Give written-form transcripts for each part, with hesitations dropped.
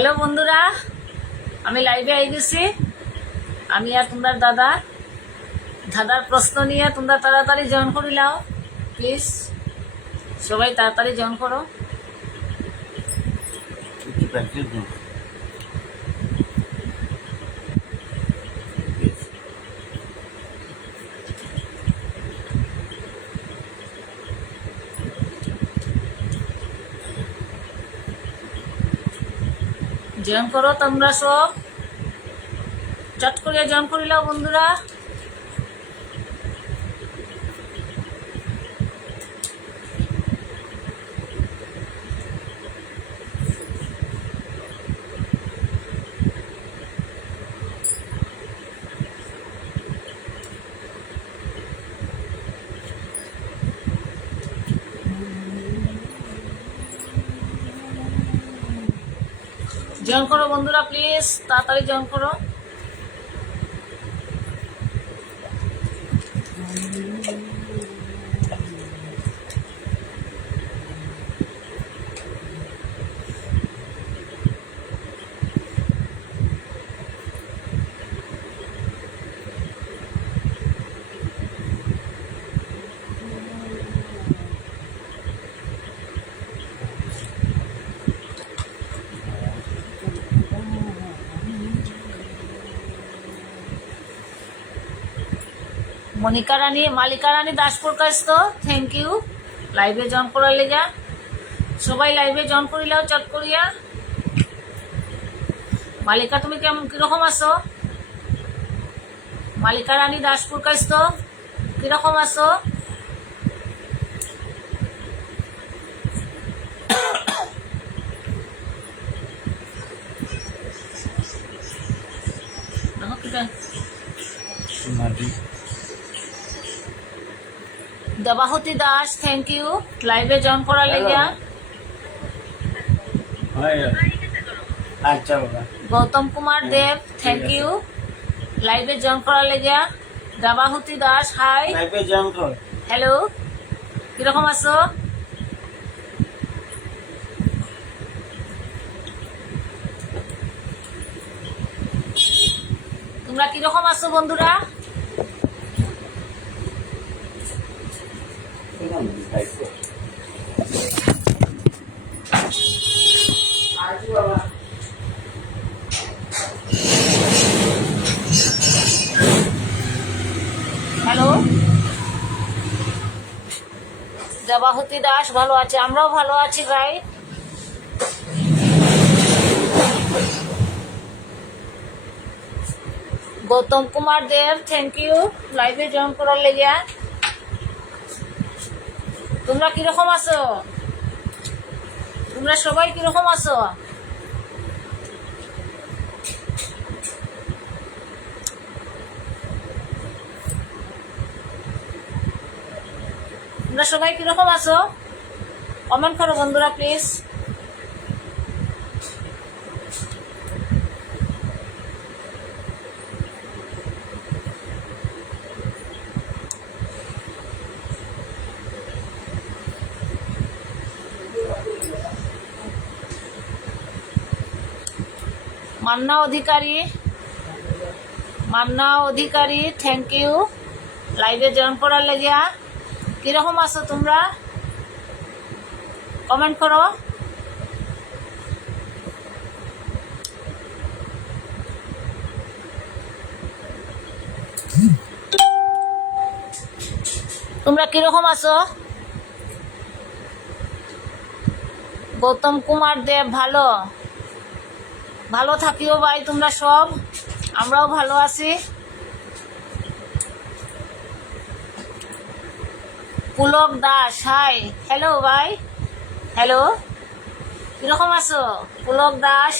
Hello বন্ধুরা, আমি লাইভে আই গেছি। আমি আর তোমরা দাদার প্রশ্ন নিয়ে তোমরা তাড়াতাড়ি জয়েন করে নাও প্লিজ। সবাই তাড়াতাড়ি জয়েন করো। জয়েন করো তোমরা সব, চট করে জয়েন করে নাও বন্ধুরা। জয়েন করো বন্ধুরা প্লিজ, তাড়াতাড়ি জয়েন করো। মনিকা রানী, মালিকা রানী দাসপুর কাছ তো থ্যাংক ইউ লাইভে জয়েন করার লেগা। সবাই লাইভে জয়েন করিলাও চট করিয়া। মালিকা তুমি কেমন কিরকম আছো? মালিকা রানী দাসপুর কাছ তো কিরকম আছো? দেবাহুতি দাস থ্যাংক ইউ লাইভে জয়েন করার লেগা। গৌতম কুমার দেব থ্যাংক ইউ লাইভে জয়েন করার লেগা। দেবাহুতি দাস হাই, হ্যালো, কিরকম আছো? তোমরা কিরকম আছো বন্ধুরা? হ্যালো, দেবাহুতি দাস ভালো আছে, আমরাও ভালো আছি ভাই। গৌতম কুমার দেব থ্যাংক ইউ লাইভে জয়েন করার লেগে। তোমরা কিরকম আছো? তোমরা সবাই কিরকম আছো? তোমরা সবাই কিরকম আছো কমেন্ট করো বন্ধুরা please. Manna Adhikari thank you লাইভে জয়েন করার লাগিয়া। কিরকম আছো তোমরা কমেন্ট করো। তোমরা কিরকম আছো? গৌতম কুমার দেব ভালো ভালো থাকিও ভাই তোমরা সব, আমরাও ভালো আছি। পুলক দাস হাই, হ্যালো ভাই, হ্যালো, কিরকম আছো পুলক দাস?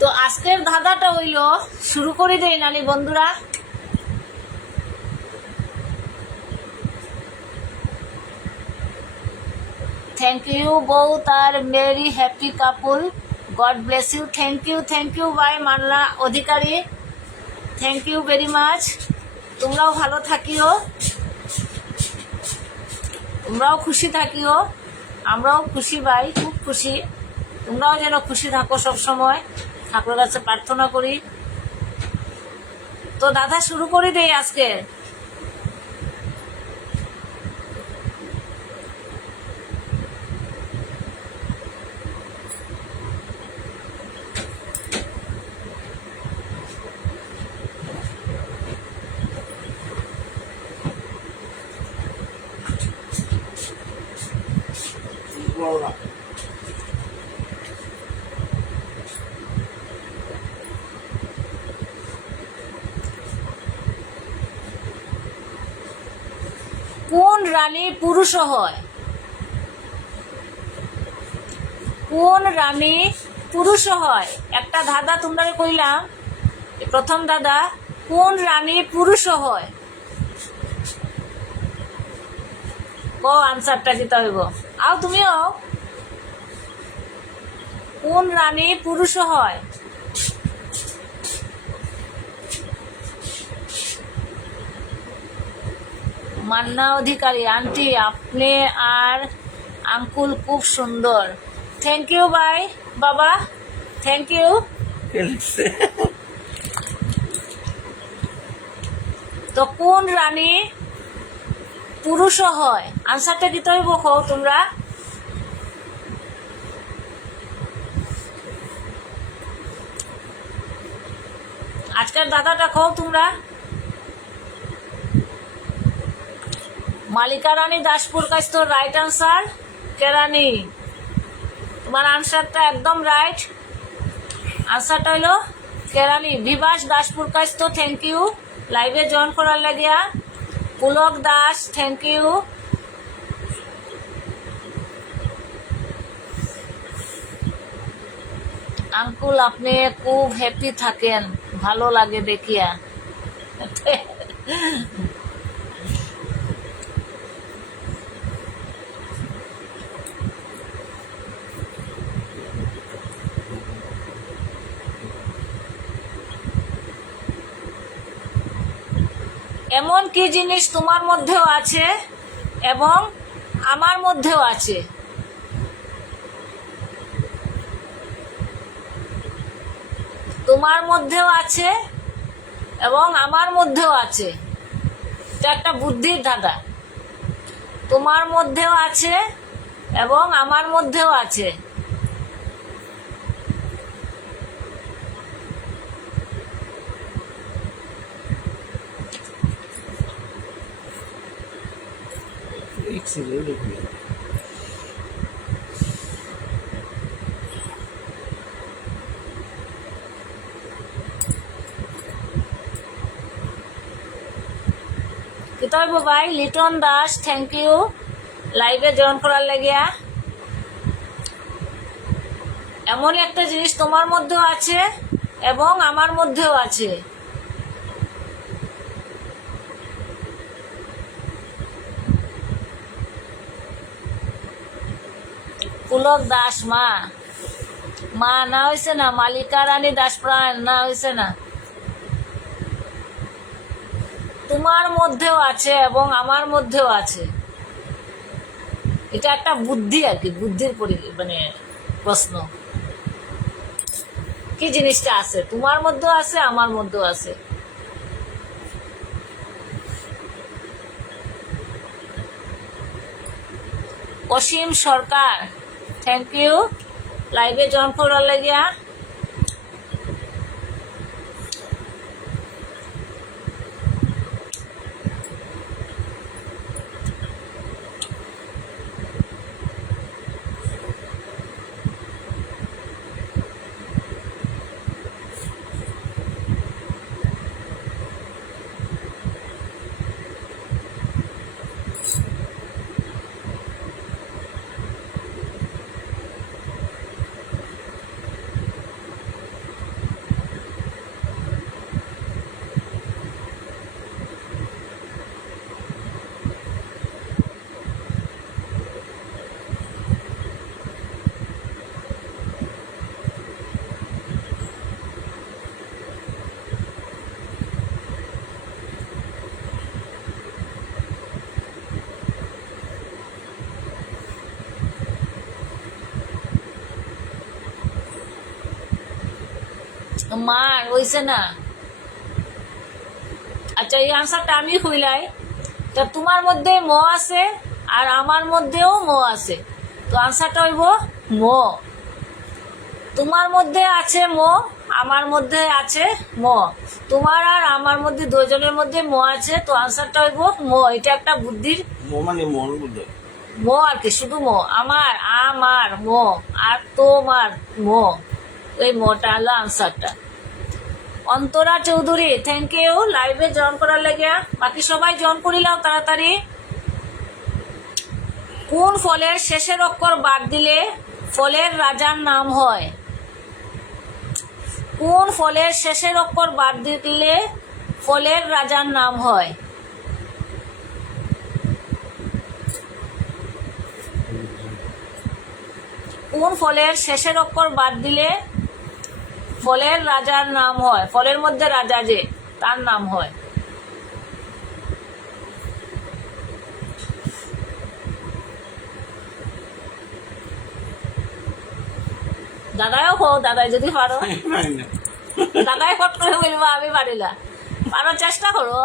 তো আজকের ধাঁধাটা হইল, শুরু করে দেই নানি বন্ধুরা। Thank you both are very happy couple, God bless you, thank you ভাই Manna Adhikari, thank you very much. তোমরাও ভালো থাকিও, তোমরাও খুশি থাকিও, আমরাও খুশি ভাই, খুব খুশি। তোমরাও যেন খুশি থাকো সব সময়, ঠাকুরের কাছে প্রার্থনা করি। তো দাদা শুরু করে দেই আজকে। কোন রানী পুরুষ হয়? কোন রানী পুরুষ হয়? একটা দাদা তোমরা কইলাম, প্রথম দাদা, কোন রানী পুরুষ হয়? ও আনসারটা দিতে হইব। আও তুমিও, কোন রানী পুরুষ হয়? মান্না অধিকারী আন্টি, আপনি আর আঙ্কুল খুব সুন্দর। থ্যাংক ইউ ভাই, বাবা, থ্যাংক ইউ। তো কোন রানী পুরুষ হয়? আনসারটা দিতে হইব কও তোমরা। আজকের দাদাটা কও তোমরা। মালিকা রানী দাসপুর কাছ তো রাইট আনসার। কেরানি, তোমার আনসারটা একদম রাইট। আনসারটা হইল কেরানি। বিভাস দাসপুর কাছ তো থ্যাংক ইউ লাইভে জয়েন করার লাগিয়া। Pulak Das thank you. Uncle আপনি খুব হ্যাপি থাকেন, ভালো লাগে দেখিয়া। এমন কি জিনিস তোমার মধ্যেও আছে এবং আমার মধ্যেও আছে? তোমার মধ্যেও আছে এবং আমার মধ্যেও আছে। এটা একটা বুদ্ধির ধাঁধা। তোমার মধ্যেও আছে এবং আমার মধ্যেও আছে। কিতাব ভাই লিটন দাস থ্যাংক ইউ লাইভে জয়েন করার লাগিয়া। এমন একটা জিনিস তোমার মধ্যেও আছে এবং আমার মধ্যেও আছে। পুলক দাস, মা মা না হয়েছে না। মালিকা রানী দাস প্রাণ না হয়েছে না। তোমার মধ্যেও আছে এবং আমার মধ্যেও আছে। এটা একটা বুদ্ধি আর কি, বুদ্ধির মানে প্রশ্ন। কি জিনিসটা আছে? তোমার মধ্যেও আছে, আমার মধ্যেও আছে। অসীম সরকার থ্যাংক ইউ লাইভে জয়েন করার লাগিয়া। মার হইছে না। আচ্ছা এই আনসারটা আমি হইলাই, তা তোমার মধ্যে ম আছে আর আমার মধ্যেও ম আছে, তো আনসারটা হইব ম। তোমার মধ্যে আছে ম, আমার মধ্যে আছে ম, তোমার আর আমার মধ্যে দুজনের মধ্যে ম আছে, তো আনসারটা হইব ম। এটা একটা বুদ্ধির মানে মন বুঝে ম আর কি, শুধু ম। আমার আমার ম আর তোমার ম, এই মটা হলো আনসারটা। অন্তরা চৌধুরী থ্যাংক ইউ লাইভে জয়েন করার লাগিয়া। বাকি সবাই জয়েন করিলাম তাড়াতাড়ি। কোন ফলের শেষের অক্ষর বাদ দিলে ফলের রাজার নাম হয়? কোন ফলের শেষের অক্ষর বাদ দিলে ফলের রাজার নাম হয়? কোন ফলের শেষের অক্ষর বাদ দিলে ফলের রাজার নাম হয়? ফলের মধ্যে রাজা যে, তার নাম হয়। দাদাও হো, দাদাই যদি পারো, দাদাই ফট করে বলবো আমি পারিলা, পারো চেষ্টা করো।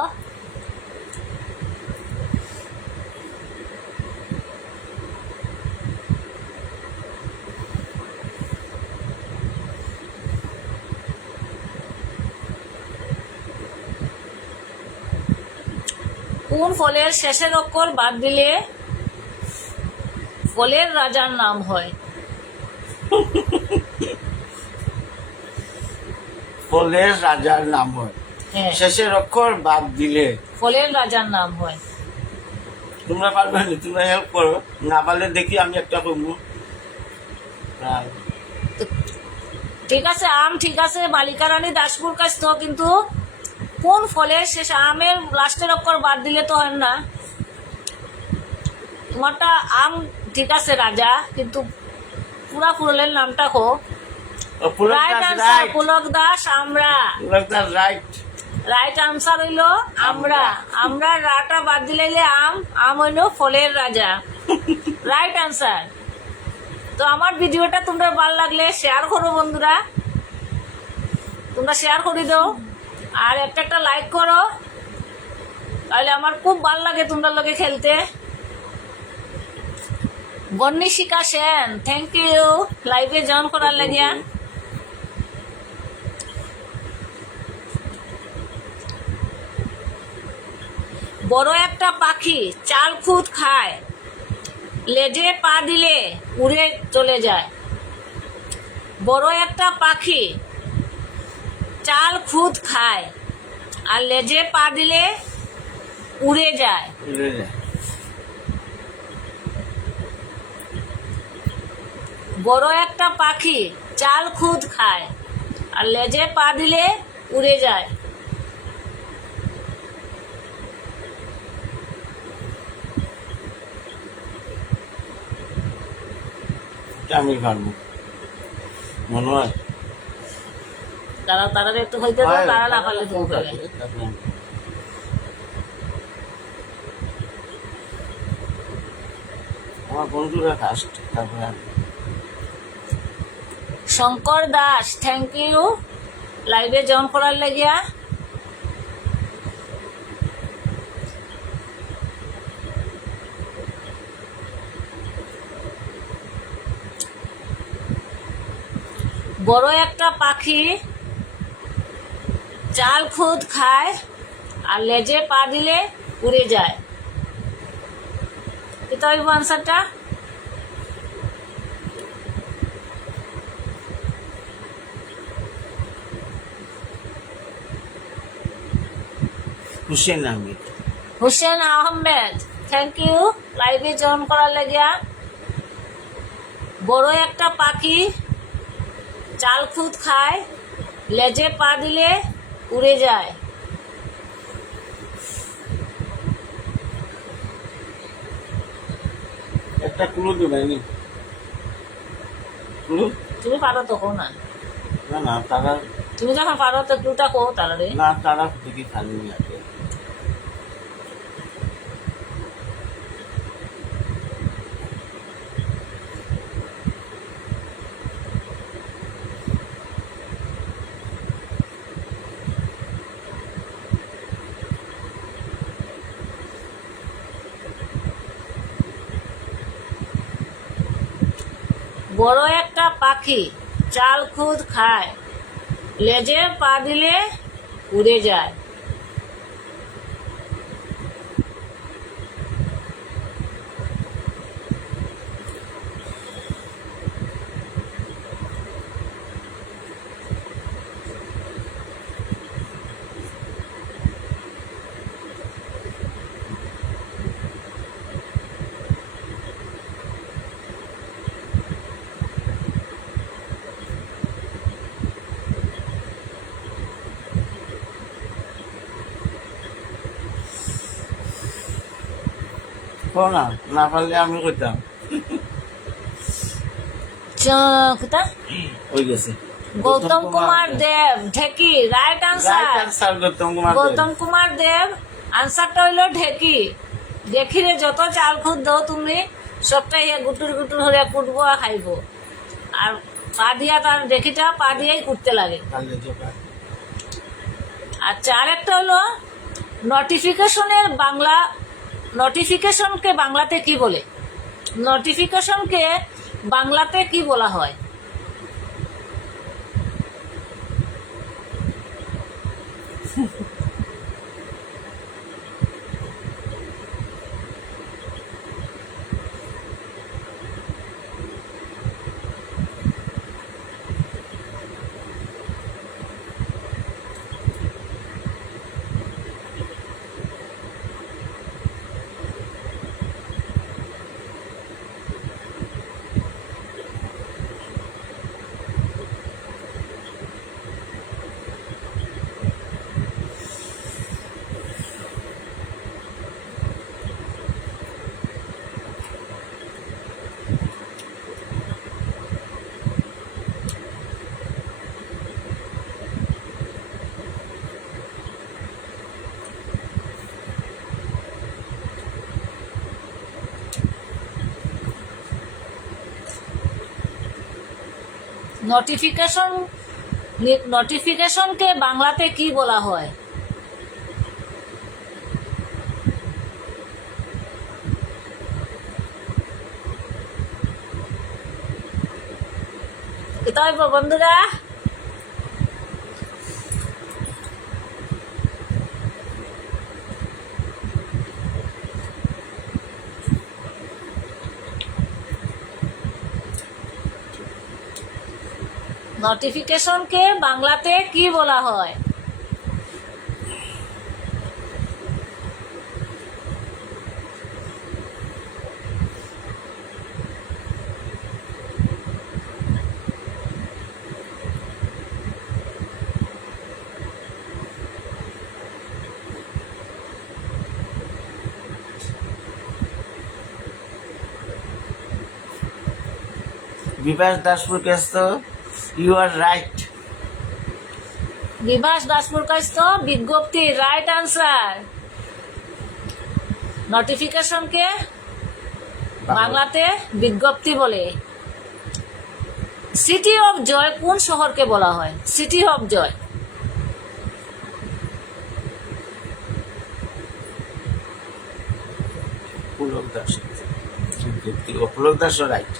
কোন ফলের শেষের অক্ষর বাদ দিলে ফলের রাজার নাম হয়? ফলের রাজার নাম হয়, হ্যাঁ, শেষের অক্ষর বাদ দিলে ফলের রাজার নাম হয়। তোমরা পারবে না, তোমরা হেল্প করো, না পারলে দেখি আমি একটা করবো। ঠিক আছে, আম ঠিক আছে, মালিকা রানী দাসপুর কাছ তো, কিন্তু কোন ফলের শেষ আমের লাস্টের অক্ষর বাদ দিলে তো হয় না। তোমারটা আম ঠিক আছে রাজা, কিন্তু পুরা ফুলের নামটা কো। রাইট আনসার পুলক দাস, আমরা। রাইট রাইট আনসার হইলো আমরা। আমরা রাটা বাদ দিলে আম, আম হইলো ফলের রাজা। Right answer. তো আমার ভিডিওটা তোমরা ভালো লাগলে শেয়ার করো বন্ধুরা, তোমরা শেয়ার করে দাও আর একটা একটা লাইক করো, তাহলে আমার খুব ভালো লাগে তোমরা লগে খেলতে। বর্ণিশিকা সেন থ্যাংক ইউ লাইভে জয়েন করার লাগিয়া। বড় একটা পাখি চাল খুদ খায়, লেজে পা দিলে উড়ে চলে যায়। বড় একটা পাখি চাল খুদ খায় আর লেজে পা দিলে উড়ে যায়। বড় একটা পাখি চাল খুদ খায় আর লেজে পা দিলে উড়ে যায়। আমি পারবো মনে হয়। তারা তারা একটু হইতে দাও, তারা না পারলে তুমি পাবে। আমার বন্ধুরা ফার্স্ট, তারপরে শঙ্কর দাস থ্যাংক ইউ লাইভে জয়েন করার লাগিয়া। বড় একটা পাখি চাল খুদ খায় আর লেজে পা দিলে উড়ে যায়। এটা হইব আনসারটা। হুসেন আহমেদ। হুসেন আহমেদ থ্যাংক ইউ লাইভে জয়েন করার লাগিয়া। বড় একটা পাখি চাল খুদ খায়, লেজে পা দিলে উড়ে যায়। একটা ক্লু দেবেনি? ক্লু তুমি পারো তখন না, না না, তারা তুমি যখন পারো তো ক্লুটা কো তারা রে। না, তারা দেখি খালি লাগে। বড় একটা পাখি চাল খুদ খায়, লেজে পা দিলে উড়ে যায়। কো না, না পারলে আমি কইতাম। কোথা? হয়ে গেছে। গৌতম কুমার দেব, ঢেকি, right answer. Right answer Gautam Kumar Dev. Gautam Kumar Dev, আনসারটা হইলো ঢেকি। ঢেকিরে যত চাল খুদ দাও তুমি, সবটাই গুটুর গুটুর হয়ে কুটবো আর খাইবো। আর পা দিয়া তার ঢেকিটা পা দিয়েই কুটতে লাগে। কালে জোগাড়। আচ্ছা, আরেকটা হলো নোটিফিকেশনের বাংলা। নোটিফিকেশনকে বাংলাতে কি বলে? নোটিফিকেশনকে বাংলাতে কি বলা হয়? নোটিফিকেশনকে বাংলাতে কি বলা হয়? কোথায় বন্ধুরা? নোটিফিকেশনকে বাংলাতে কি বলা হয়? বিভাস দাসপুর কেস্ত, you are right. Bibhas Daspur কাস্ত বিজ্ঞপ্তি, রাইট আনসার। নোটিফিকেশনকে বাংলাতে বিজ্ঞপ্তি বলে। সিটি অফ জয় কোন শহরকে বলা হয়? City of joy. Pulak Das বিজ্ঞপ্তি, ও পুলক দাস রাইট।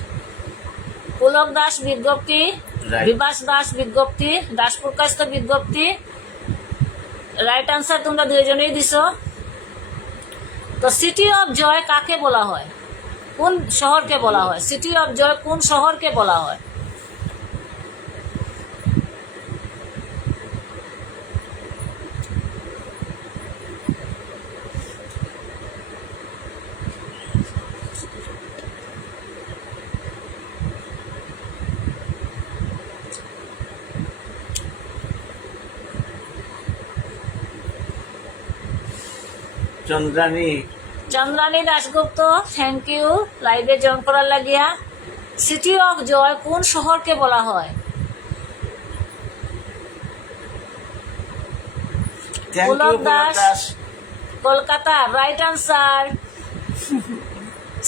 পুলক দাস বিজ্ঞপ্তি, Right. বিভাস দাস বিজ্ঞপ্তি, দাসপুর কাস্ত বিজ্ঞপ্তি। রাইট আনসার তোমরা দুজনেই দিছো। তো সিটি অফ জয় কাকে বলা হয়? কোন শহরকে বলা হয়? সিটি অফ জয় কোন শহরকে বলা হয়? চন্দ্রানী। চন্দ্রানী দাশগুপ্ত, থ্যাংক ইউ লাইভে জয়েন করার লাগিয়া। সিটি অফ জয় কোন শহরকে বলা হয়? Thank you Pulak Pulak Das, Das. Kolkata, right answer.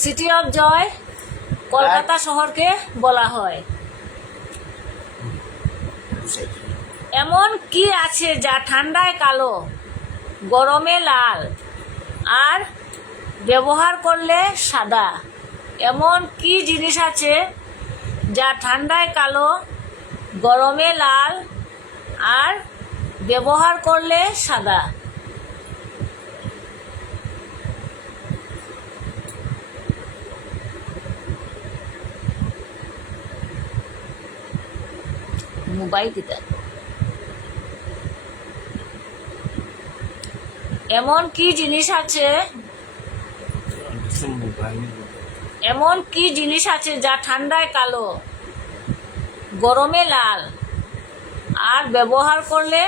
City of joy Kolkata শহরকে বলা হয়। এমন কি আছে যা ঠান্ডায় কালো, গরমে লাল, আর ব্যবহার করলে সাদা? এমন কি জিনিস আছে যা ঠান্ডায় কালো, গরমে লাল আর ব্যবহার করলে সাদা। মোবাইল দিতে এমন কি জিনিস আছে, এমন কি জিনিস আছে যা ঠান্ডায় কালো, গরমে লাল আর ব্যবহার করলে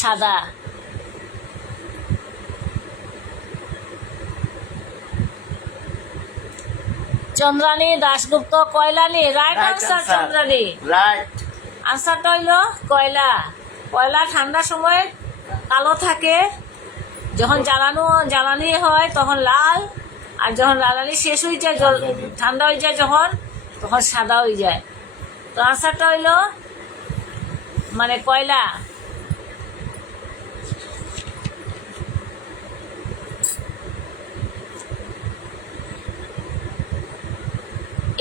সাদা? চন্দ্রানী দাশগুপ্ত, কয়লানি। Right answer Chandrani. রাইট। আনসারটা হইল কয়লা। কয়লা ঠান্ডার সময় কালো থাকে, যখন জ্বালানি হয় তখন লাল, আর যখন জ্বালানি শেষ হয়ে যায়, ঠান্ডা হয়ে যায় যখন, তখন সাদা হয়ে যায়। তো আনসারটা হইল মানে কয়লা।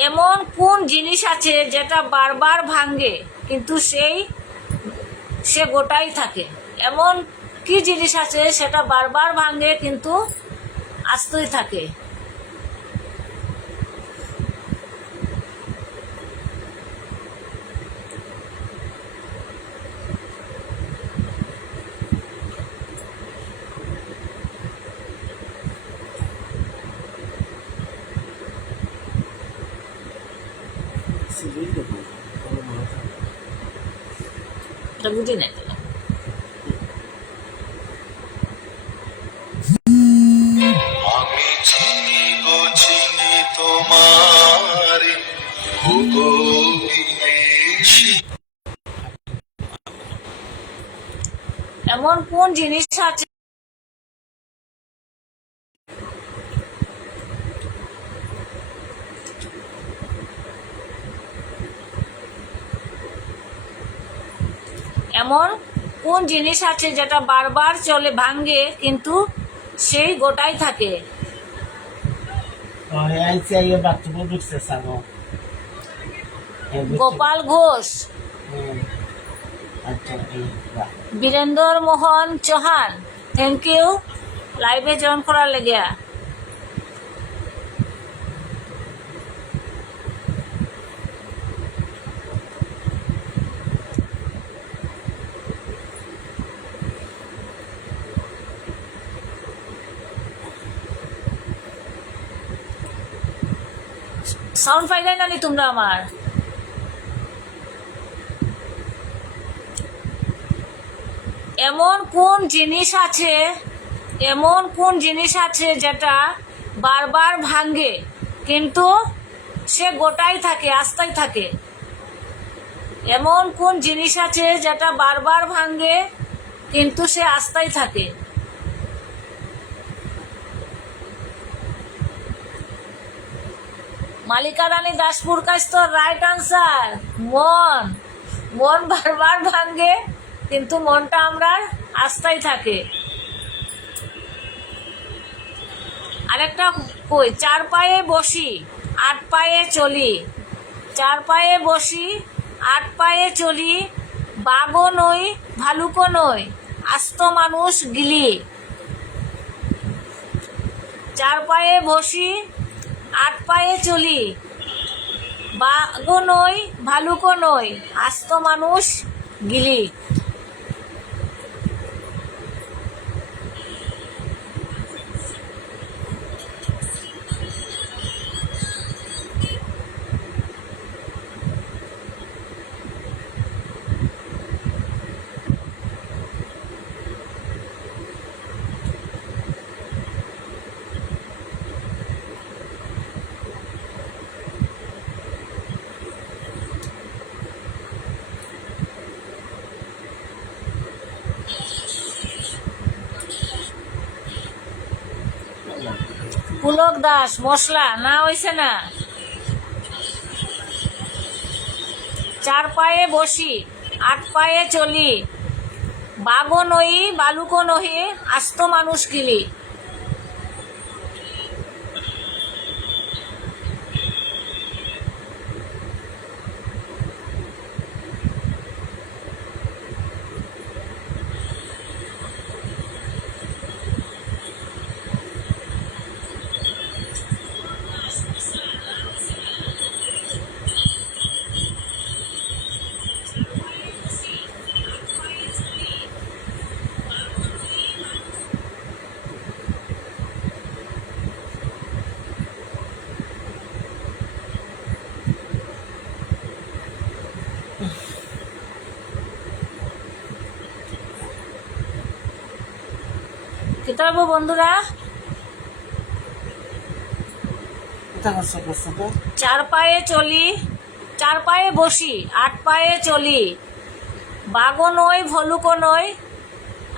এমন কোন জিনিস আছে যেটা বারবার ভাঙে কিন্তু সে গোটাই থাকে? এমন কি জিনিস আছে সেটা বারবার ভাঙে কিন্তু আস্তই থাকে? এটা বুঝি নাই। আমি চিনি গো চিনি তোমারে ওগো বিদেশি। এমন কোন জিনিস আছে, এমন কোন জিনিস আছে যেটা বারবার চলে ভাঙে কিন্তু সেই গোটাই থাকে? গোপাল ঘোষ, বীরেন্দ্র মোহন চৌহান, থ্যাংক ইউ লাইভে জয়েন করার লেগিয়া। সাউন্ড পাইলাই নানি তোমরা আমার? এমন কোন জিনিস আছে, এমন কোন জিনিস আছে যেটা বারবার ভাঙে কিন্তু সে গোটাই থাকে, আস্তাই থাকে? এমন কোন জিনিস আছে যেটা বারবার ভাঙে কিন্তু সে আস্তাই থাকে? মালিকা রানী দাসপুর কাছ তো রাইট আনসার। মন বারবার ভাঙে কিন্তু মনটা আমরা আস্তাই থাকে। আরেকটা কই, 4 পায়ে বসি 8 পায়ে চলি, 4 পায়ে বসি 8 পায়ে চলি, বাঘও নই ভালুকও নই, আস্ত মানুষ গিলি। 4 পায়ে বসি 8 পায়ে চলি, বাঘও নই ভালুকও নই, আস্ত মানুষ গিলি। পুলক দাস, মশলা না হইছে না। 4 পায়ে বসি 8 পায়ে চলি, বাঘও নই বালুকও নহি, আস্ত মানুষ গিলি। কেটে হইব বন্ধুরা? কোথায় করছো করছো তো? 4 পায়ে চলি, 4 পায়ে বসি, 8 পায়ে চলি, বাঘও নই ভলুকও নই,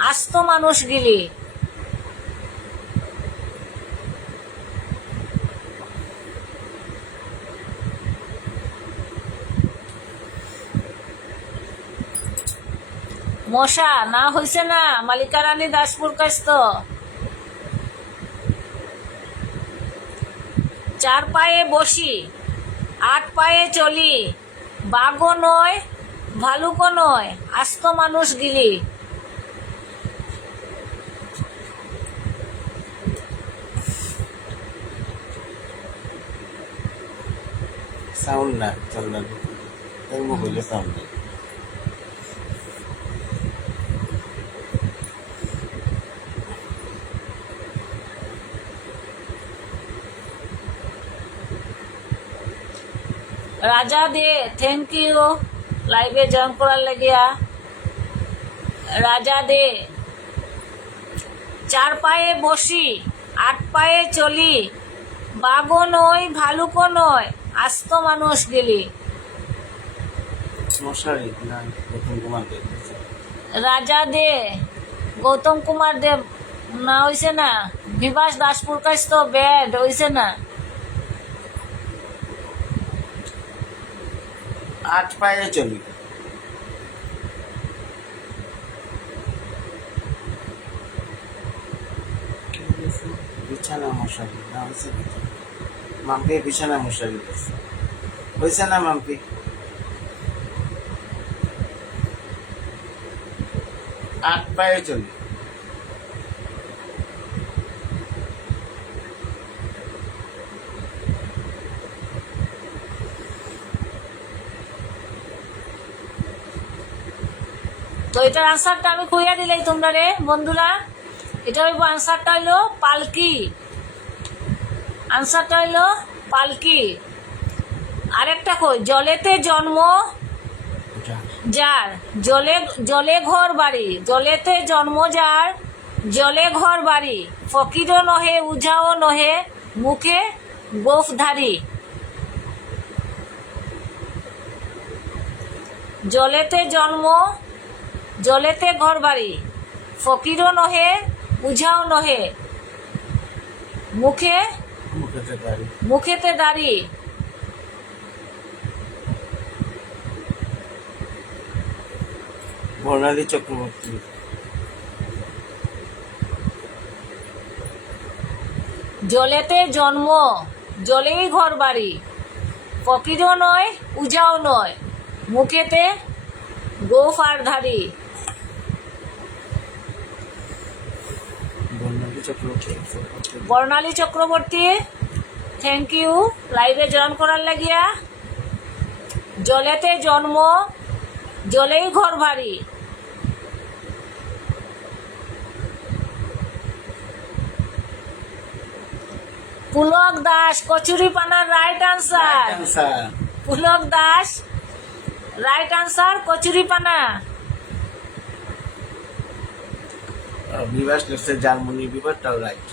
আস্ত মানুষ গিলি। মশা না হইছে না, মালিকা রানী দাসপুর কাস্ত। 4 পায়ে বসি, 8 পায়ে চলি, বাঘও নয় ভালুকও নয়, আস্ত মানুষ গিলি। সাউন্ড না চল না, এই মোবাইলে সাউন্ড নেই। রাজা দে থ্যাংক ইউ লাইভে জয়েন করার লাগিয়া। রাজা দে 4 পায়ে বসি, 8 পায়ে চলি, বাঘও নই ভালুকও নয়, আস্ত মানুষ গেলি। মশারি না প্রথম কুমার দেখতেছে। রাজা দে গৌতম কুমার দেব না হইছে না, বিভাস দাসপুর কাছ তো ব্যাড হইছে না। 8 পায়ে চলি। বিছানা মশারি না হয়েছে নাকি? মাম্পি বিছানা মশারি দিয়েছে, হয়েছে না মাম্পি? 8 পায়ে চলি। তো এটার আনসারটা আমি কইয়া দিলাই তোমরা রে বন্ধুরা। এটা হইব আনসারটা হইলো পালকি। আনসারটা হইলো পালকি। আরেকটা কই, জলেতে জন্ম যার, জলে জলে ঘর বাড়ি, জলেতে জন্ম যার, জলে ঘর বাড়ি, ফকিরও নহে উঝাও নহে, মুখে গোফধারী। জলেতে জন্ম, জলেতে ঘর বাড়ি, ফকিরও নহে উঝাও নহে, মুখে মুখেতে দাঁড়ি। মুখেতে দাড়ি। বর্ণালী চক্রবর্তী। জলেতে জন্ম, জলেই ঘর বাড়ি, ফকিরও নয় উজাও নয়, মুখেতে গোফ আর ধারি। বর্ণালী চক্রবর্তী। বর্ণালী চক্রবর্তী থ্যাংক ইউ লাইভে জয়েন করার লাগিয়া। জলেতে জন্ম, জলেই ঘর বাড়ি। পুলক দাস কচুরিপানার right answer. Pulak Das right answer, কচুরিপানা। বিভাস লিখছে জার্মানি, বিভাসটাও রাইট।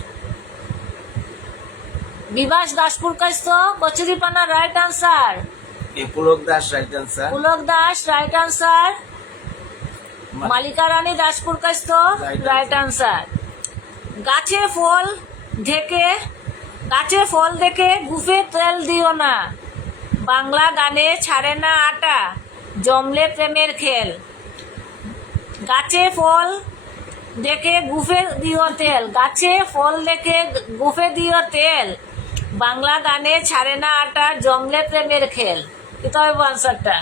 বিভাস দাসপুর কাছ কচুরিপানা right answer. Pulak Das right answer. Pulak Das right answer. Malika Rani Daspur কাছ রাইট আনসার। গাছে ফল ঢেকে, গাছে ফল দেখে গুফে তেল দিও না, বাংলা গানে ছাড়ে না আটা, জমলে প্রেমের খেল। গাছে ফল দেখে গুফে দিও তেল, গাছে ফল দেখে গুফে দিও তেল, বাংলা গানে ছাড়ে না আটা, জমলে প্রেমের খেল। এটা হইব আনসারটা।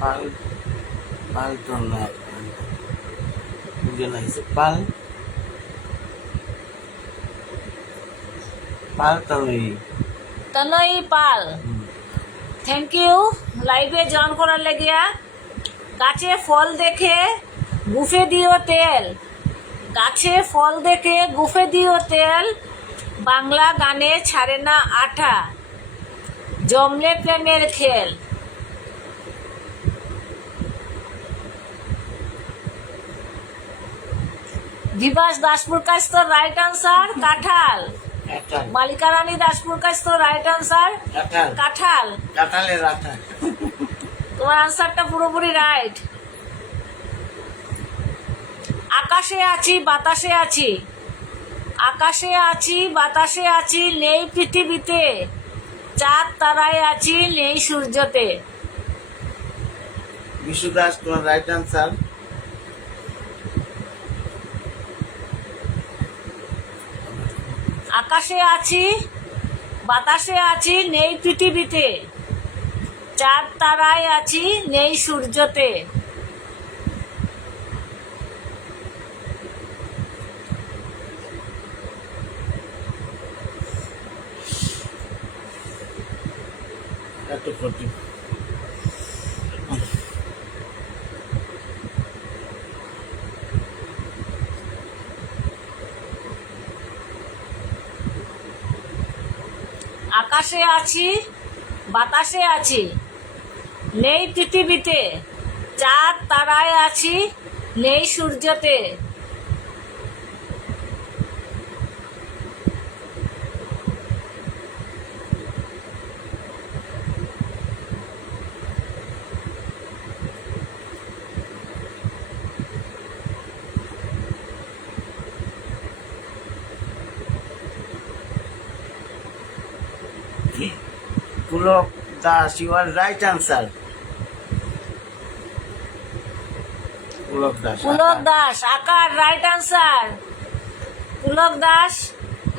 পাল, পাল তো না, বুঝে না হয়েছে পাল, পাল তনই। তনই পাল থ্যাংক ইউ লাইভে জয়েন করার লাগিয়া। গাছে ফল দেখে গুফে দিও তেল, গাছে ফল দেখে গুফে দিও তেল, বাংলা গানে ছাড়ে না আঠা, জমলে প্রেমের খেল। বিভাস দাসপুর কাছ তো রাইট আনসার কাঁঠাল। কাঁঠাল। মালিকা রানী দাসপুর কাছ তো রাইট আনসার কাঁঠাল। কাঁঠাল। কাঁঠালের আঠা। তোমার আনসারটা পুরোপুরি রাইট। আকাশে আছি বাতাসে আছি, আকাশে আছি বাতাসে আছি, নেই পৃথিবীতে, চাঁদ তারায় আছি, নেই সূর্যতে। বিশু দাস তোমার রাইট আনসার। আকাশে আছি বাতাসে আছি, নেই পৃথিবীতে, চাঁদ তারায় আছি, নেই সূর্যতে। এত কঠিন। আকাশে আছি বাতাসে আছি, নেই পৃথিবীতে, চাঁদ তারায় আছি, নেই সূর্যতে। Pulak Das your right answer. Pulak Das. Pulak Das আকার right answer. Pulak Das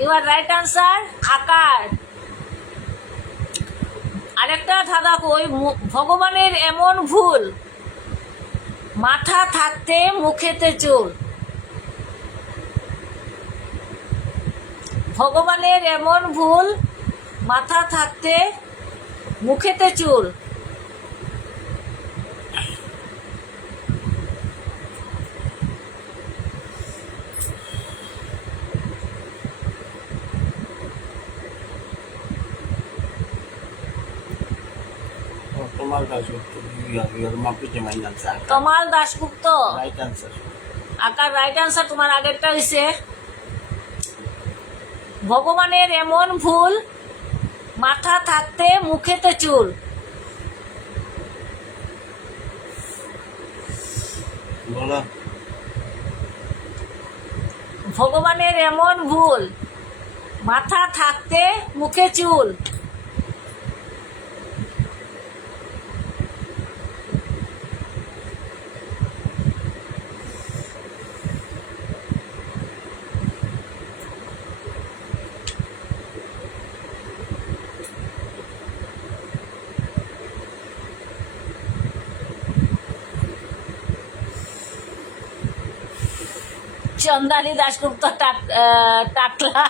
your right answer আকার। আরেকটা ধাঁধা কই, ভগবানের এমন ভুল, মাথা থাকতে মুখেতে চুল। ভগবানের এমন ভুল, মাথা থাকতে মুখেতে চুল। তোমার দাস ইউর মাপিতে মাইন answer. Tamal Dasgupta right answer. আকার রাইট আনসার। তোমার আগেরটা হয়েছে ভগবানের এমন ভুল, মাথা থাকতে মুখেতে চুল। বলো। ভগবানের এমন ভুল, মাথা থাকতে মুখে চুল। চন্দানী দাশগুপ্ত টাকলা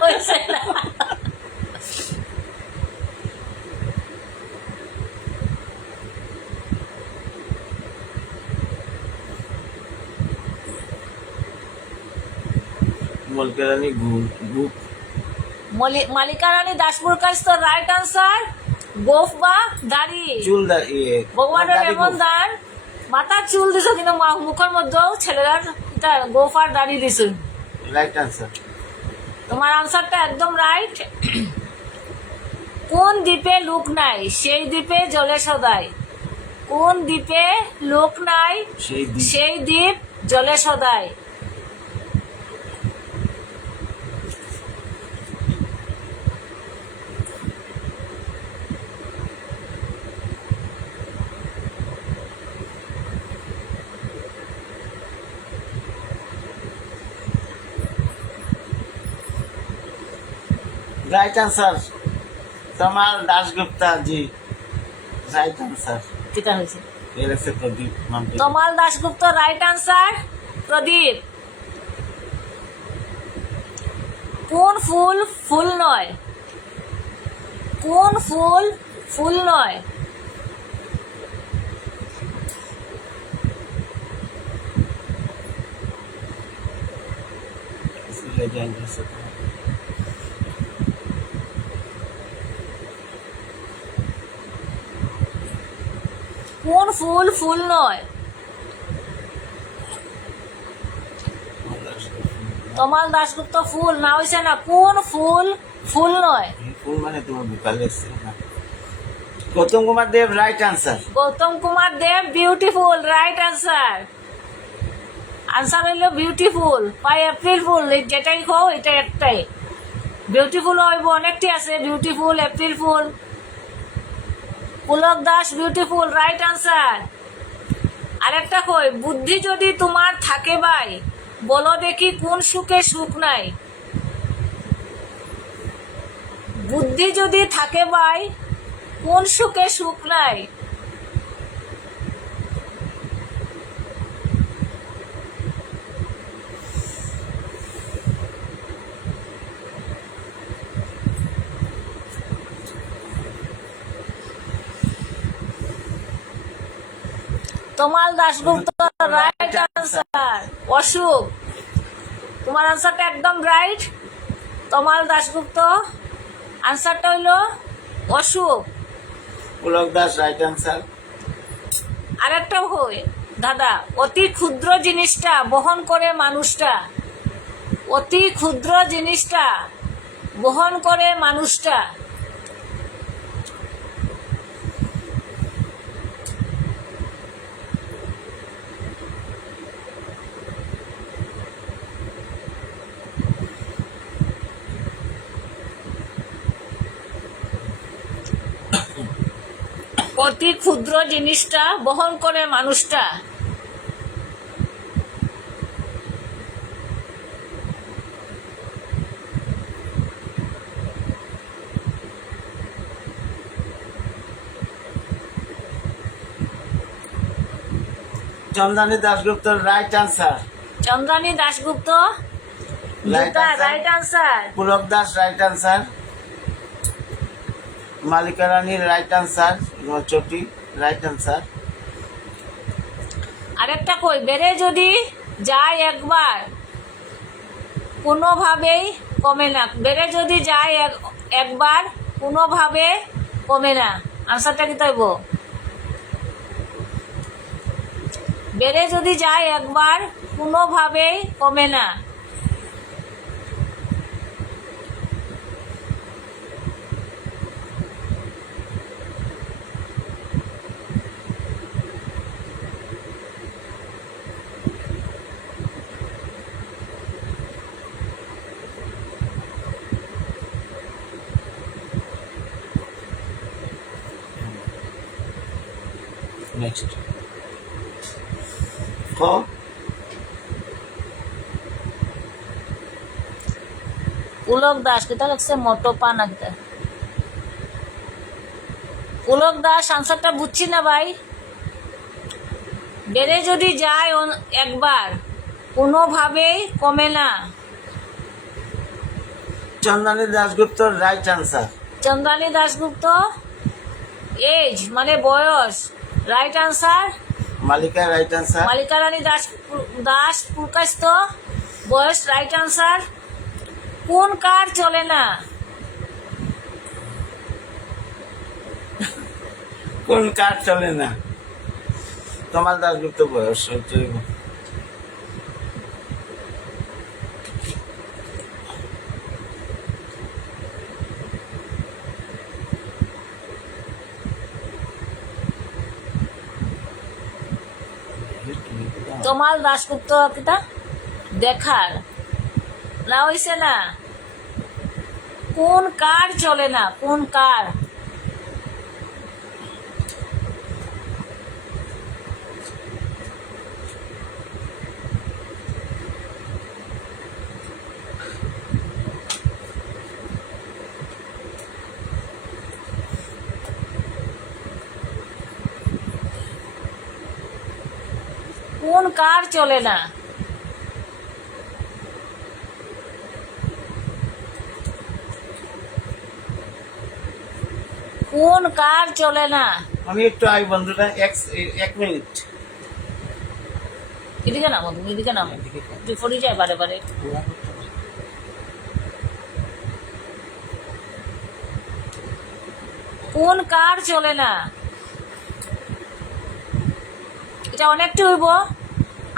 হয়েছে না? মলকেরানি বুক। মালিকা রানী দাসপুর কাছ তো রাইট আনসার গোফ বা দাড়ি। চুল ভগবানের এমন দান, মাথার চুল দিছ কিন্তু মুখের মধ্যেও ছেলেরা গোফ আর দাড়ি দিছ। Right answer. তোমার আনসারটা একদম রাইট। কোন দ্বীপে লোক নাই, সেই দ্বীপে জলে সদাই। কোন দ্বীপে লোক নাই, সেই দ্বীপ জলে সদাই। Right answer Tamal Dasgupta ji. Right answer. কিটা হয়েছে? এর আছে প্রদীপ মামপি। Tamal Dasgupta right answer Pradip. কোন ফুল ফুল নয়, কোন ফুল ফুল নয়? কোন ফুল ফুল নয়? তমাল দাশগুপ্ত ফুল না হইছে না, কোন ফুল? ফুল নয়। ফুল মানে তোমার বিকালে এসছে না। গৌতম কুমার দেব রাইট আনসার। গৌতম কুমার দেব বিউটিফুল, রাইট আনসার। আনসার হইল বিউটিফুল বা এপ্রিল ফুল, যেটাই হোক এটা একটাই। বিউটিফুল হইব অনেকটি আছে, beautiful, April fool. Pulak Das beautiful, right answer. আরেকটা কই, বুদ্ধি যদি তোমার থাকে ভাই, বলো দেখি কোন সুখে সুখ নাই। বুদ্ধি যদি থাকে ভাই, কোন সুখে সুখ নাই? Tamal Dasgupta, right answer. অশোক, তোমার আনসারটা একদম রাইট। তমাল দাশগুপ্ত, আনসারটা হইল অশোক। Pulak Das right answer. আরেকটা হই দাদা, অতি ক্ষুদ্র জিনিসটা বহন করে মানুষটা। অতি ক্ষুদ্র জিনিসটা বহন করে মানুষটা। অতি ক্ষুদ্র জিনিসটা বহন করে মানুষটা। Chandrani Dasgupta right answer. Chandrani Dasgupta, Right answer. Right answer. Pulak Das right answer. Malika Rani right answer. চটি রাইট আনসার। আরেকটা কই, বেড়ে যদি যায় একবার কোনোভাবেই কমে না। বেড়ে যদি যায় একবার কোনোভাবে কমে না। আনসারটা কি তাইব? বেড়ে যদি যায় একবার কোনোভাবেই কমে না। নেক্সট ক পুলক দাস, কিতা লাগছে মোটোপা না কিতা? পুলক দাস, আনসারটা বুঝছি না ভাই। বেড়ে যদি যায় একবার কোনোভাবেই কমে না। Chandrani Dasgupta right answer. Chandrani Dasgupta, age মানে বয়স, right answer. Malika right answer. Malika Rani Das Purkayastha, বয়স, রাইট আনসার। কোন কার চলে না? কোন কার চলে না? তমাল দাশগুপ্ত বয়স চলবে। তমাল দাশগুপ্ত কিতা দেখার না হইছে না। কোন কার চলে না? কোন কার? কোন কার চলে না? কোন কার চলে না? আমি একটু আই বন্ধুরা, এক মিনিট। এদিকে নামো, তুমি এদিকে নামো, তুই পড়ে যায় বারে বারে। কোন কার চলে না? এটা অনেকটা হইব।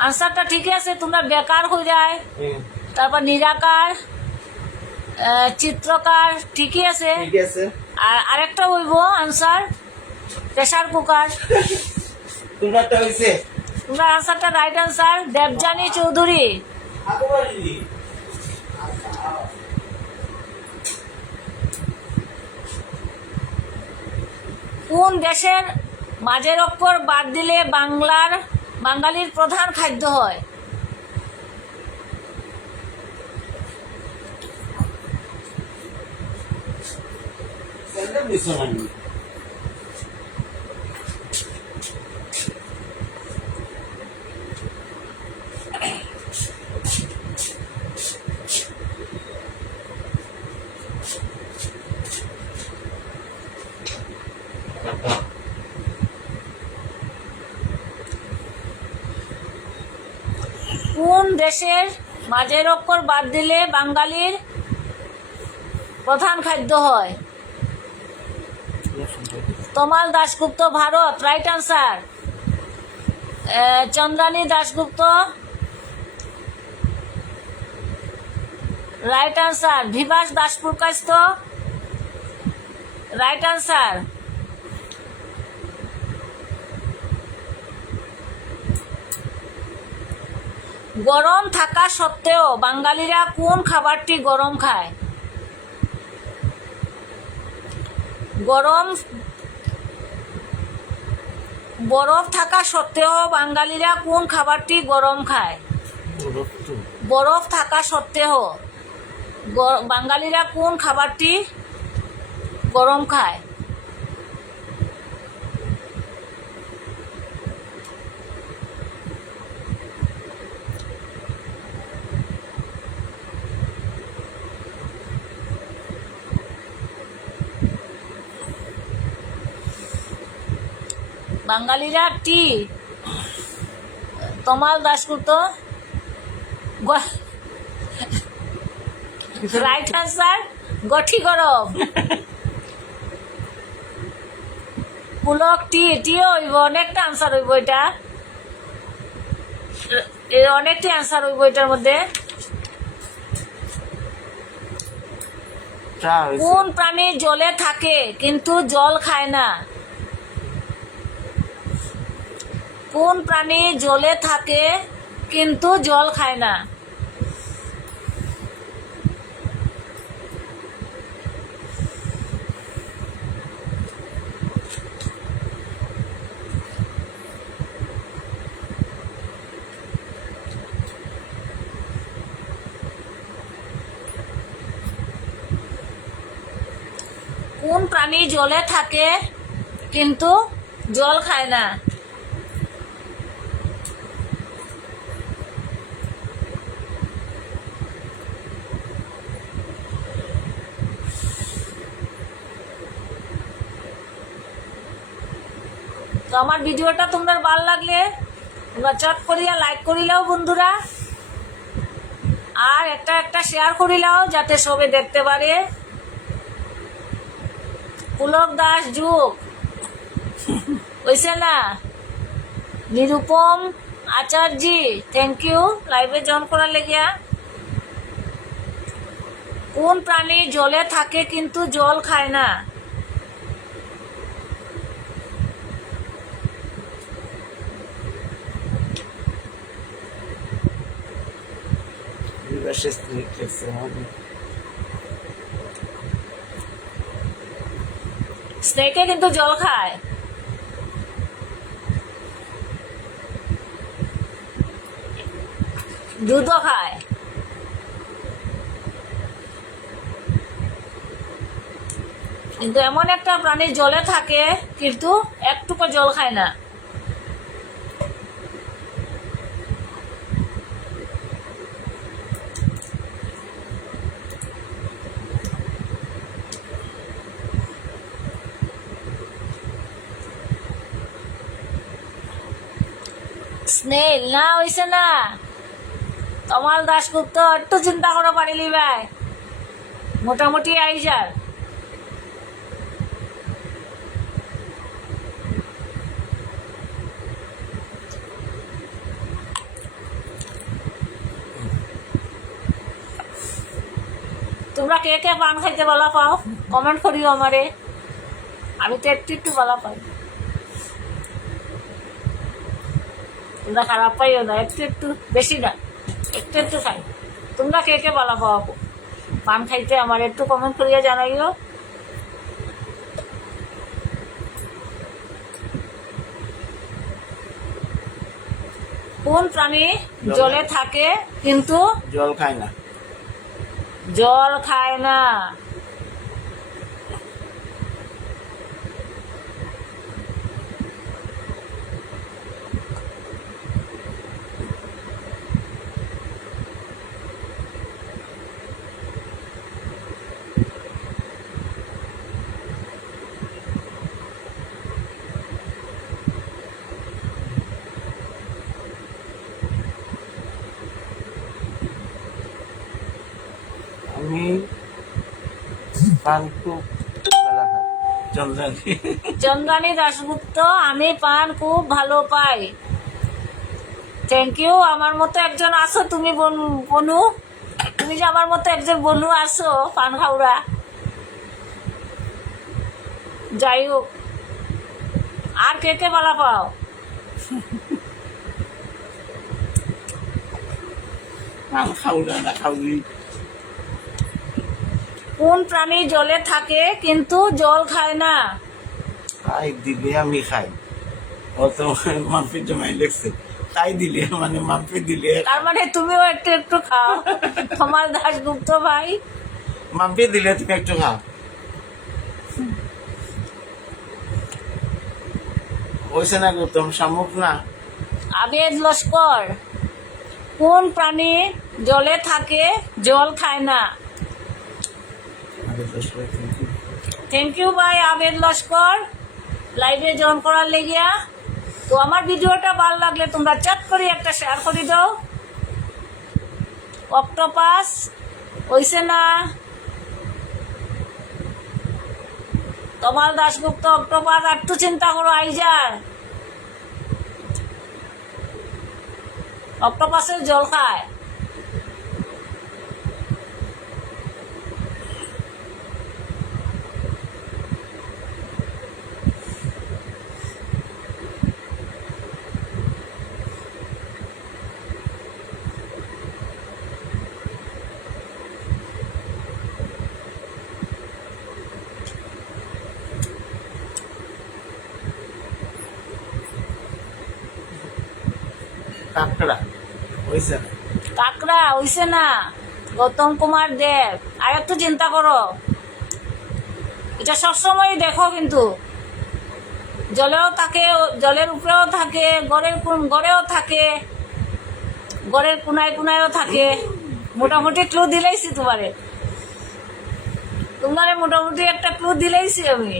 আনসারটা ঠিক আছে, তোমরা বেকার হয়ে যায়। তারপর নিরাকার, চিত্রকার, ঠিকই আছে। ঠিক আছে, আর আরেকটা বলবো আনসার, প্রেসার কুকার। তোমারটা হয়েছে। তোমার আনসারটা রাইট আনসার, দেবযানী চৌধুরী। কোন দেশের মাঝের অক্ষর বাদ দিলে বাঙালির প্রধান খাদ্য হয়? স্যান্ডেল দিছো নাকি? কোন দেশের মাঝের অক্ষর বাদ দিলে বাঙালির প্রধান খাদ্য হয়? তমাল দাশগুপ্ত, ভারত, right answer. Chandrani Dasgupta, right answer. Bibhas দাসপুরকাস্ত, রাইট আনসার। গরম থাকা সত্ত্বেও বাঙালিরা কোন খাবারটি গরম খায়? বরফ থাকা সত্ত্বেও বাঙালিরা কোন খাবারটি গরম খায়? বরফ থাকা সত্ত্বেও বাঙালিরা কোন খাবারটি গরম খায়? বাঙালিরা টি। তমাল দাশগুপ্ত, রাইট আনসার, গঠি গরম। পুলক টি, টিও হইব, অনেকটা আনসার হইব এটা, অনেকটি আনসার হইব এটার মধ্যে। কোন প্রাণী জলে থাকে কিন্তু জল খায় না? কোন প্রাণী জলে থাকে কিন্তু জল খায় না? কোন প্রাণী জলে থাকে কিন্তু জল খায় না? তো আমার ভিডিওটা তোমাদের ভালো লাগলে তোমরা চট করিয়া লাইক করিলাও বন্ধুরা, আর একটা শেয়ার করিলাও যাতে সবে দেখতে পারে। পুলক দাস যুগ হইছে না? নিরুপম আচার্যি, থ্যাংক ইউ লাইভে জয়েন করার লেগিয়া। কোন প্রাণী জলে থাকে কিন্তু জল খায় না? স্নেকে কিন্তু জল খায়। দুধও খায়। কিন্তু এমন একটা প্রাণী জলে থাকে কিন্তু একটুকু জল খায় না। স্নেল না, হইছে না? তমাল দাশগুপ্ত, একটু চিন্তা করা পারিলি ভাই, মোটামুটি আইজার। তোমরা কে কে পান খাইতে ভালো পাও কমেন্ট করিও আমারে। আমি তো একটু একটু ভালো পাই, তোমরা খারাপ পাইও না, একটু একটু, বেশি না, একটু একটু খাই। তোমরা কে কে ভালো পাও পান খাইতে আমার একটু কমেন্ট করিয়া জানাইও। কোন প্রাণী জলে থাকে কিন্তু জল খায় না? জল খায় না? আমি পান খুব ভালো খাই। চন্দ্রানী। চন্দ্রানী দাশগুপ্ত, আমি পান খুব ভালো পাই। Thank you. আমার মতো একজন আছো তুমি বনু, তুমি যে আমার মতো একজন বনু আছো পান খাওয়া। যাই হোক, আর কে কে ভালো পাও? পান খাওয়া না খাওয়াই। কোন প্রাণী জলে থাকে কিন্তু জল খায় না? খাই দিলে আমি খাই। অত মাম্পি জমাই লেগছে, খাই দিলে মানে মাম্পি দিলে। তার মানে তুমিও একটু একটু খাও তোমার দাশগুপ্ত ভাই। মাম্পি দিলে তুমি একটু খাও। ওইসে না গৌতম, শামুক না? আবেদ লস্কর, কোন প্রাণী জলে থাকে জল খায় না? থ্যাংক ইউ ভাই আবেদ লস্কর লাইভে জয়েন করার লেগিয়া। তো আমার ভিডিওটা ভালো লাগলে তোমরা চট করে একটা শেয়ার করে দাও। অক্টোপাস হইছে না? তোমার দাশগুপ্ত অক্টোপাস একটু চিন্তা করো আইজার। অক্টোপাসের জল খায়। কাঁকড়া ওইসে না? কাকড়া হইছে না? গৌতম কুমার দেব, আর একটু চিন্তা করো। এটা সবসময় দেখো কিন্তু জলেও থাকে, জলের উপরেও থাকে, গড়েও থাকে, গড়ের কোনায় কোনায়ও থাকে। মোটামুটি ক্লু দিলেইছি তোমারে, তোমারে মোটামুটি একটা ক্লু দিলেইছি আমি।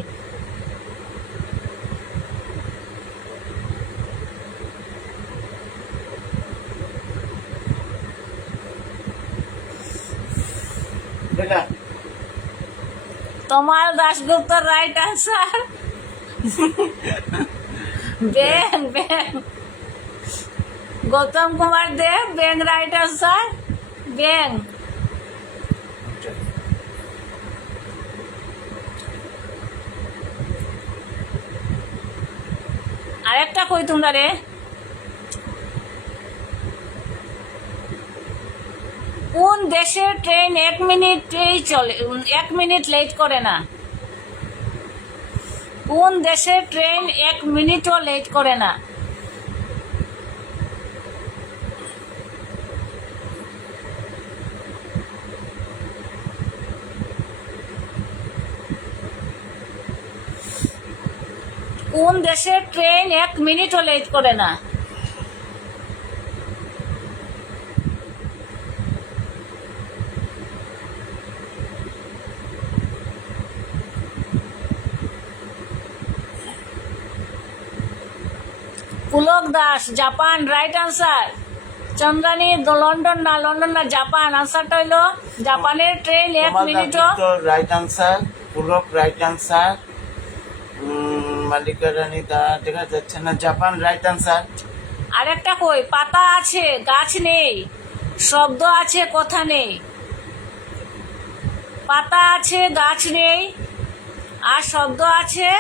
দেখা তোমার দাশগুপ্ত রাইট আনসার। ব্যাং ব্যাং। গৌতম কুমার দেব ব্যাং রাইট আনসার। ব্যাং। আরেকটা কই তোমরা রে, কোন দেশের ট্রেন 1 মিনিটেই চলে, 1 মিনিট লেট করে না? কোন দেশের ট্রেন 1 মিনিটও লেট করে না? কোন দেশের ট্রেন 1 মিনিটও লেট করে না? Pulak Das Japan right answer. Chandrani London না, লন্ডন না জাপান। আনসারটা হইলো জাপানের ট্রেন 1 মিনিটও। Right answer. Pulak right answer. Malika Rani তা দেখা যাচ্ছে না, জাপান রাইট আনসার। আরেকটা কই, পাতা আছে গাছ নেই, শব্দ আছে কথা নেই। পাতা আছে গাছ নেই, আর শব্দ আছে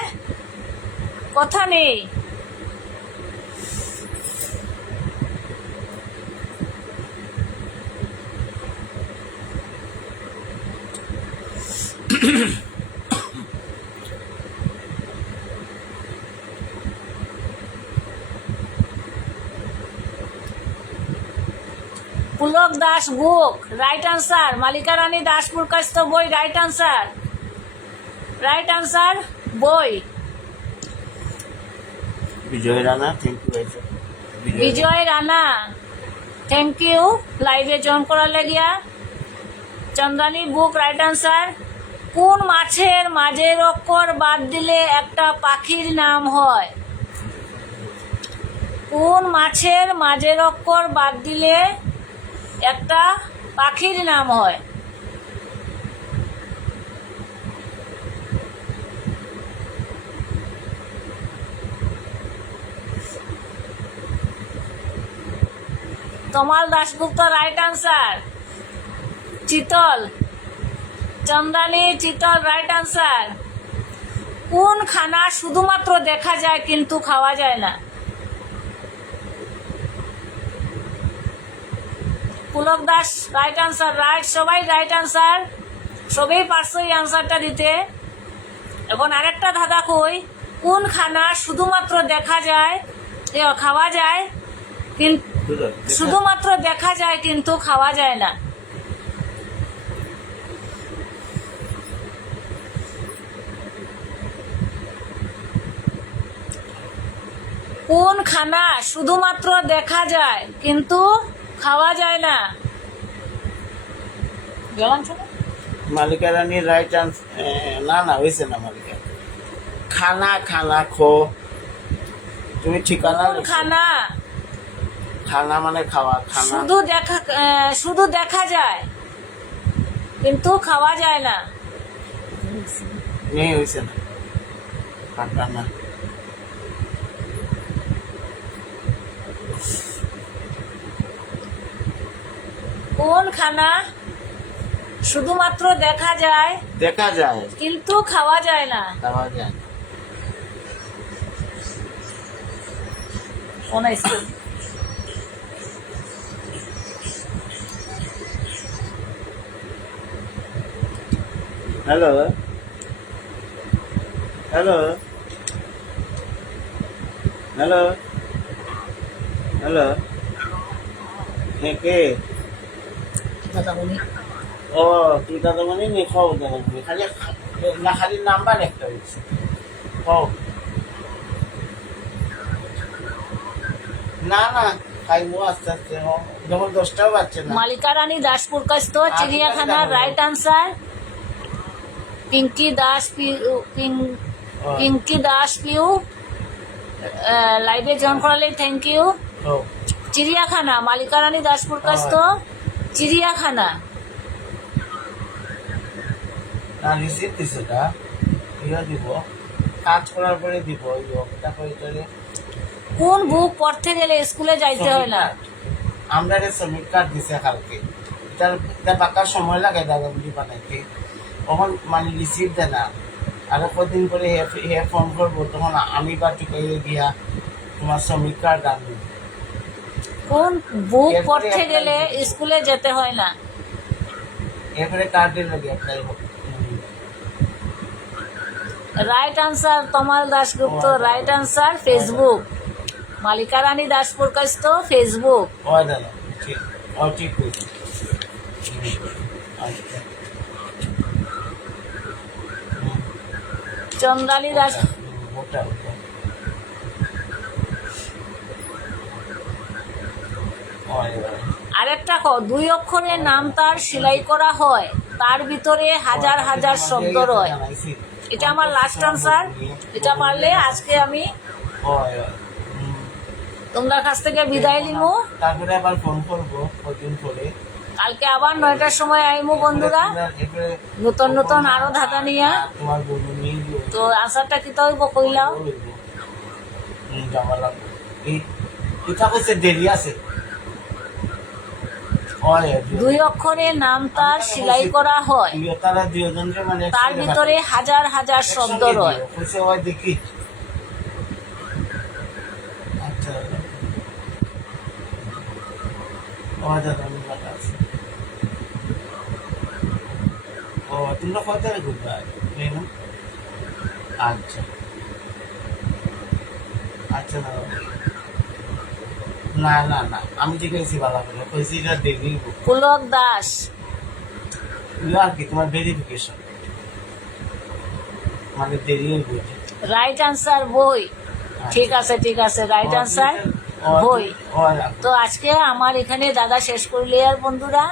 কথা নেই। Pulak Das book, right answer. Malika Rani Daspur কাস্ত বই, রাইট আনসার। রাইট আনসার বই। Bijay Rana, thank you. Bijay Rana, thank you লাইভে জয়েন করার লাগিয়া। Chandrani book, right answer. কোন মাছের মাঝের অক্ষর বাদ দিলে একটা পাখির নাম হয়? কোন মাছের মাঝের অক্ষর বাদ দিলে একটা পাখির নাম হয়? Tamal Dasgupta, right answer. চিতল, চন্দ্রানী চিতল, রাইট আনসার। কোন খানা শুধুমাত্র দেখা যায় কিন্তু খাওয়া যায় না? Pulak Das, right answer. Right, সবাই রাইট আনসার। সবাই পারছো এই আনসারটা দিতে। এখন আরেকটা ধাঁধা কই, কোন খানা শুধুমাত্র দেখা যায় খাওয়া যায় কিন্তু শুধুমাত্র দেখা যায় কিন্তু খাওয়া যায় না? কোন খানা শুধুমাত্র দেখা যায় কিন্তু খাওয়া যায় না? গেলাম শোনো। মালিকা রানীর রাইট আনসার। না হয়েছে না মালিকা। খানা খানা খো, তুমি ঠিকানা কোন খানা খানা মানে খাওয়া, খানা শুধু দেখা যায় কিন্তু খাওয়া যায় না? নেই, হয়েছে না। কাটা না। কোন খানা শুধুমাত্র দেখা যায় কিন্তু খাওয়া যায় না? খাওয়া যায়। কোন school? Hello hello hello hello, হ্যাঁ কে? দাদামণি। ও তুই দাদামণি নি? খাও দাদামণি, খালি না, খালি নাম্বার একটা হয়েছে। খাও না খাইবো আস্তে আস্তে, যখন 10টাও বাজছে না। মালিকা রানী দাসপুর কাস্ত, চিড়িয়াখানা, রাইট আনসার। পিঙ্কি দাস পিউ লাইভে জয়েন করালে থ্যাংক ইউ। চিড়িয়াখানা, মালিকা রানী দাসপুর কাস্ত, চিড়িয়াখানা। না রিসিভ দিছে, তা ইয়ে দিব, কাজ করার পরে দিব। কোন বুক পড়তে গেলে স্কুলে যাইতে হয় না? আমরা শ্রমিক কার্ড দিছে কালকে, এটা পাকার সময় লাগে দাদাবুড়ি বানাইতে, তখন মানে রিসিভ দেয় না। আরো কদিন পরে হে ফোন করবো, তখন আমি বা টিকাইলে গিয়া তোমার শ্রমিক কার্ড আনবো। কোন বুক পড়তে গেলে স্কুলে যেতে হয় না? এরপরে কার্ডের লাগে অ্যাপ্লাই হবে। Right answer Tamal Dasgupta, right answer. Facebook, মালিকা রানী দাসপুর কাস্ত, ফেসবুক। ও দাদা ঠিক, ও ঠিক হয়েছে। আচ্ছা, চন্দ্রানী দাস। ওটা আরেকটা 2 অক্ষরের নাম তার সেলাই করা হয়, তার ভিতরে হাজার হাজার শব্দ রয়। এটা আমার লাস্ট আনসার। এটা পারলে আজকে আমি তোমার কাছ থেকে বিদায় নিব। তারপরে আবার ফোন করবো কদিন পরে। কালকে আবার 9টার সময় আইমু বন্ধুরা, নতুন আরো ধাঁধা নিয়া। তোমার বন্ধু নিয়ে তো আনসারটা কি তৈব কইলাও? এটা কইছে দেরি আছে। হয় দুই অক্ষরে নাম তার সেলাই করা হয়, তারা দুজনকে মানে তার ভিতরে হাজার হাজার শব্দ রয়। কইছে ওই দেখি আচ্ছা ও দাদা আমি কথা আছে ও তোমরা কত ঘুরবা আচ্ছা আচ্ছা না না না আমি ঠিক আছি ভালো করে কইছি এটা দেখি পুলক দাস, আর কি তোমার ভেরিফিকেশন মানে দেরি হয়ে রাইট আনসার বই। ঠিক আছে ঠিক আছে, রাইট আনসার বই। তো আজকে আমার এখানে দাদা শেষ করলে আর বন্ধুরা,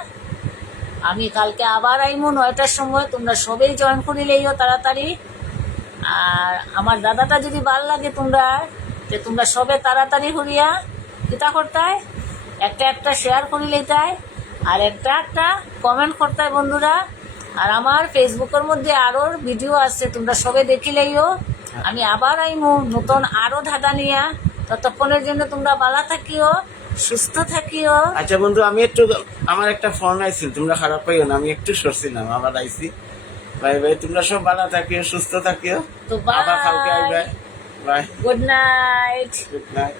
আমি কালকে আবার আইমু 9টার সময়, তোমরা সবাই জয়েন করিলেইও তাড়াতাড়ি। আর আমার দাদাটা যদি ভাল লাগে তোমরা, যে তোমরা সবে তাড়াতাড়ি হরিয়া কিতা করতায়, একটা একটা শেয়ার করিলেই তাই, আর একটা একটা কমেন্ট করতায় বন্ধুরা। আর আমার ফেসবুকের মধ্যে আরও ভিডিও আছে, তোমরা সবে দেখিলেইও। আমি আবার আইমু নতুন আরও ধাঁধা নিয়া। ততক্ষণের জন্য তোমরা ভালো থাকিও, সুস্থ থাকিও। আচ্ছা বন্ধু, আমি একটু আমার একটা ফোন আইছিল, তোমরা খারাপ পাইও না, আমি একটু সরছিলাম, আবার আইছি। বাই বাই, তোমরা সব ভালো থাকিও, সুস্থ থাকিও। তো বাই, আবার কালকে আইবে। Bye, good night. Good night.